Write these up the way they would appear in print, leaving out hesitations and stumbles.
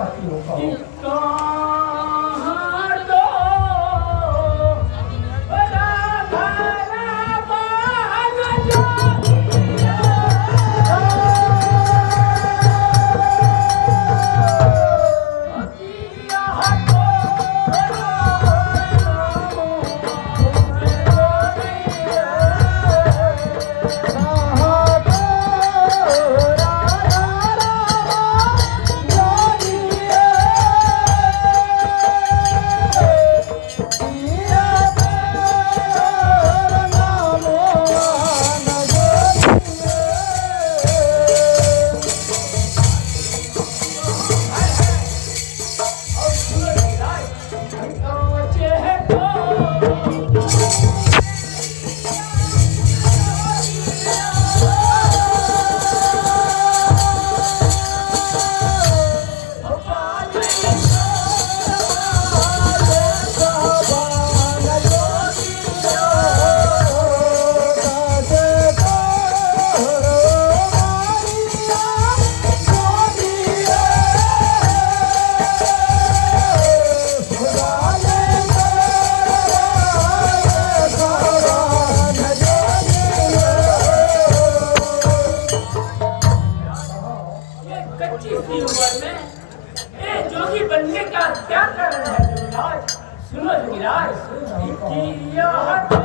चाहती हो कहो। कहाँ दो राधा रामान जोगिया। अतिया को कच्ची सी उम्र में ये जोगी बनने का क्या कारण है जोगिराज? सुनो जोगिराज कि यह तो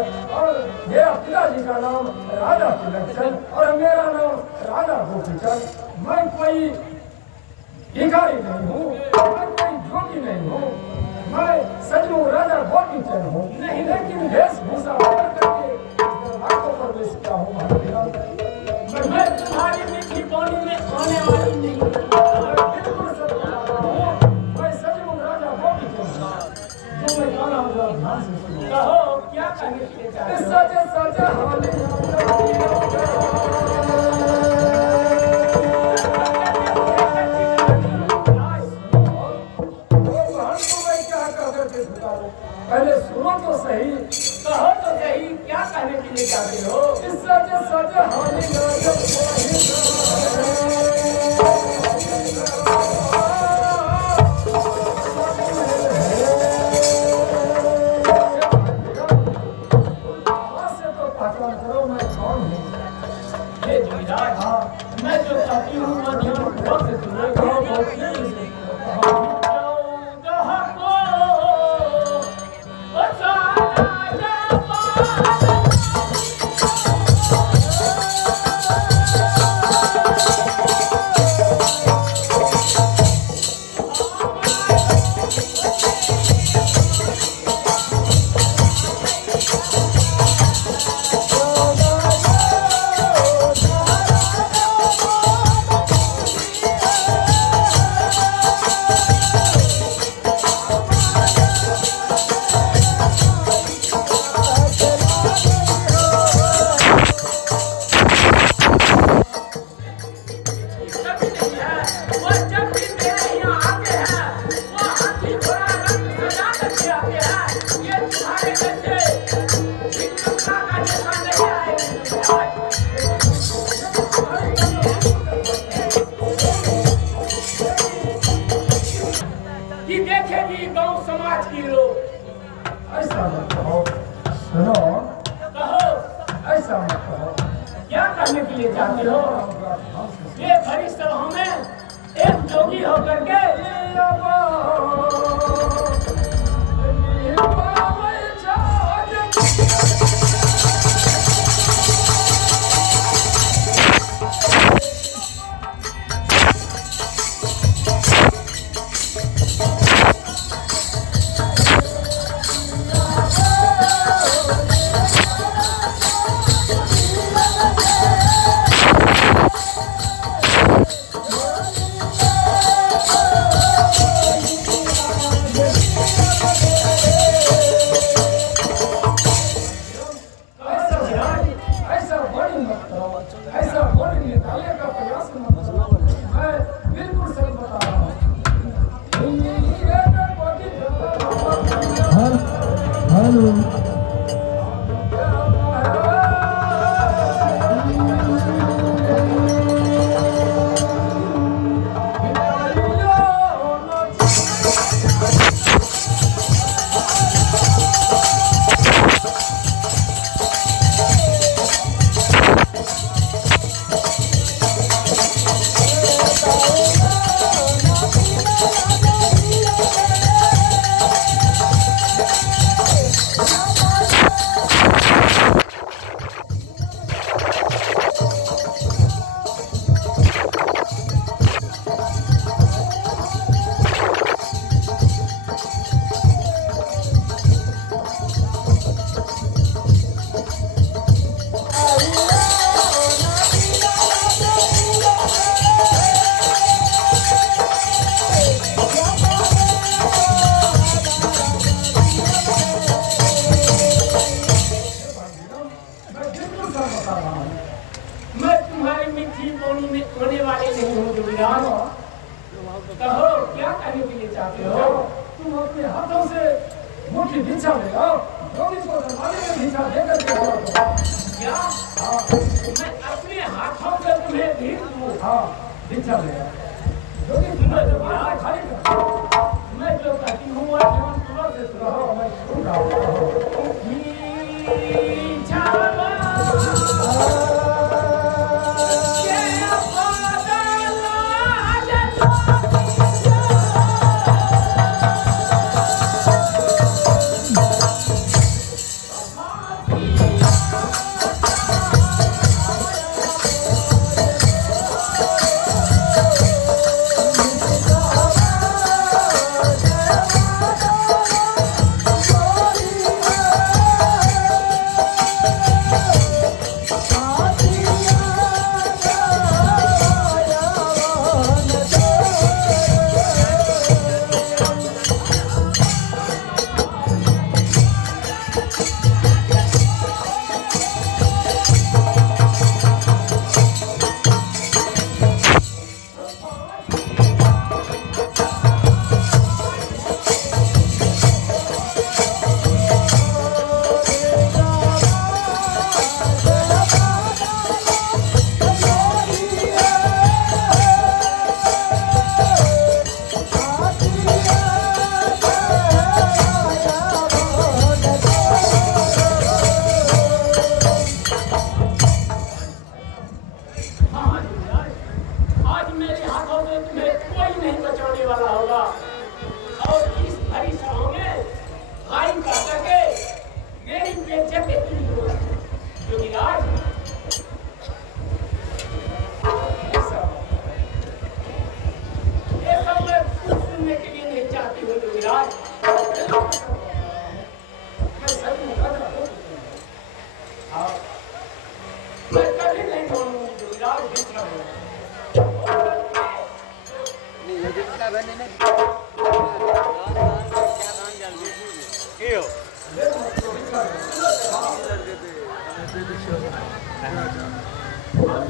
और मेरा पिताजी का नाम राजा तिलकचंद और मेरा नाम राजा गोपीचंद। मैं कोई भिखारी नहीं हूँ, मैं कोई जोगी नहीं हूँ, मैं सचमुच राजा गोपीचंद हूँ। नहीं, लेकिन वेशभूषा बदल करके आंखों पर बेचता हूँ। मैं तुम्हारी मीठी बोली में आने वाली नहीं हूँ। बिल्कुल सच बता रहा हूँ, मैं सचमुच राजा गोपीचंद हूँ। जो मैं गाना होगा ध्यान से सुनो। कहो क्या कहने के लिए चाहते हो? सच सच पहले सुनो तो सही। कहो तो सही क्या कहने के लिए चाहते हो? सच सच हानि हे जमींदार, मैं जो चाहती हूँ वो ध्यानपूर्वक से सुनो। चौदह को बचाया जाता। कि देखेगी गांव समाज की लोग। ऐसा मत कहो, सुनो, कहो ऐसा मत कहो। क्या करने के लिए चाहते हो? ये भरी सभा में एक जोगी होकर के ऐसा बड़ी मत करो, ऐसा बड़ी निकालने का प्रयास मत करो। मैं बिल्कुल सही बता रहा हूँ। हेलो मैं तुम्हारी मीठी बोली में होने वाले नहीं हूँ जमींदार। कहो क्या करने के लिए चाहते हो? तुम अपने हाथों से मुट्ठी भिक्षा ले आओ, जोगी को दरवाजे में भिक्षा देकर के आओ। क्या? मैं अपने हाथों से तुम्हें भीख दूँ? हाँ, भिक्षा ले आओ। जोगी सुनो तुम्हें जमींदार, खाली कर। मैं जो कहती हूँ वो ध्यानपूर्वक से सुनो। रहो, मैं सुन रहा हूँ। आप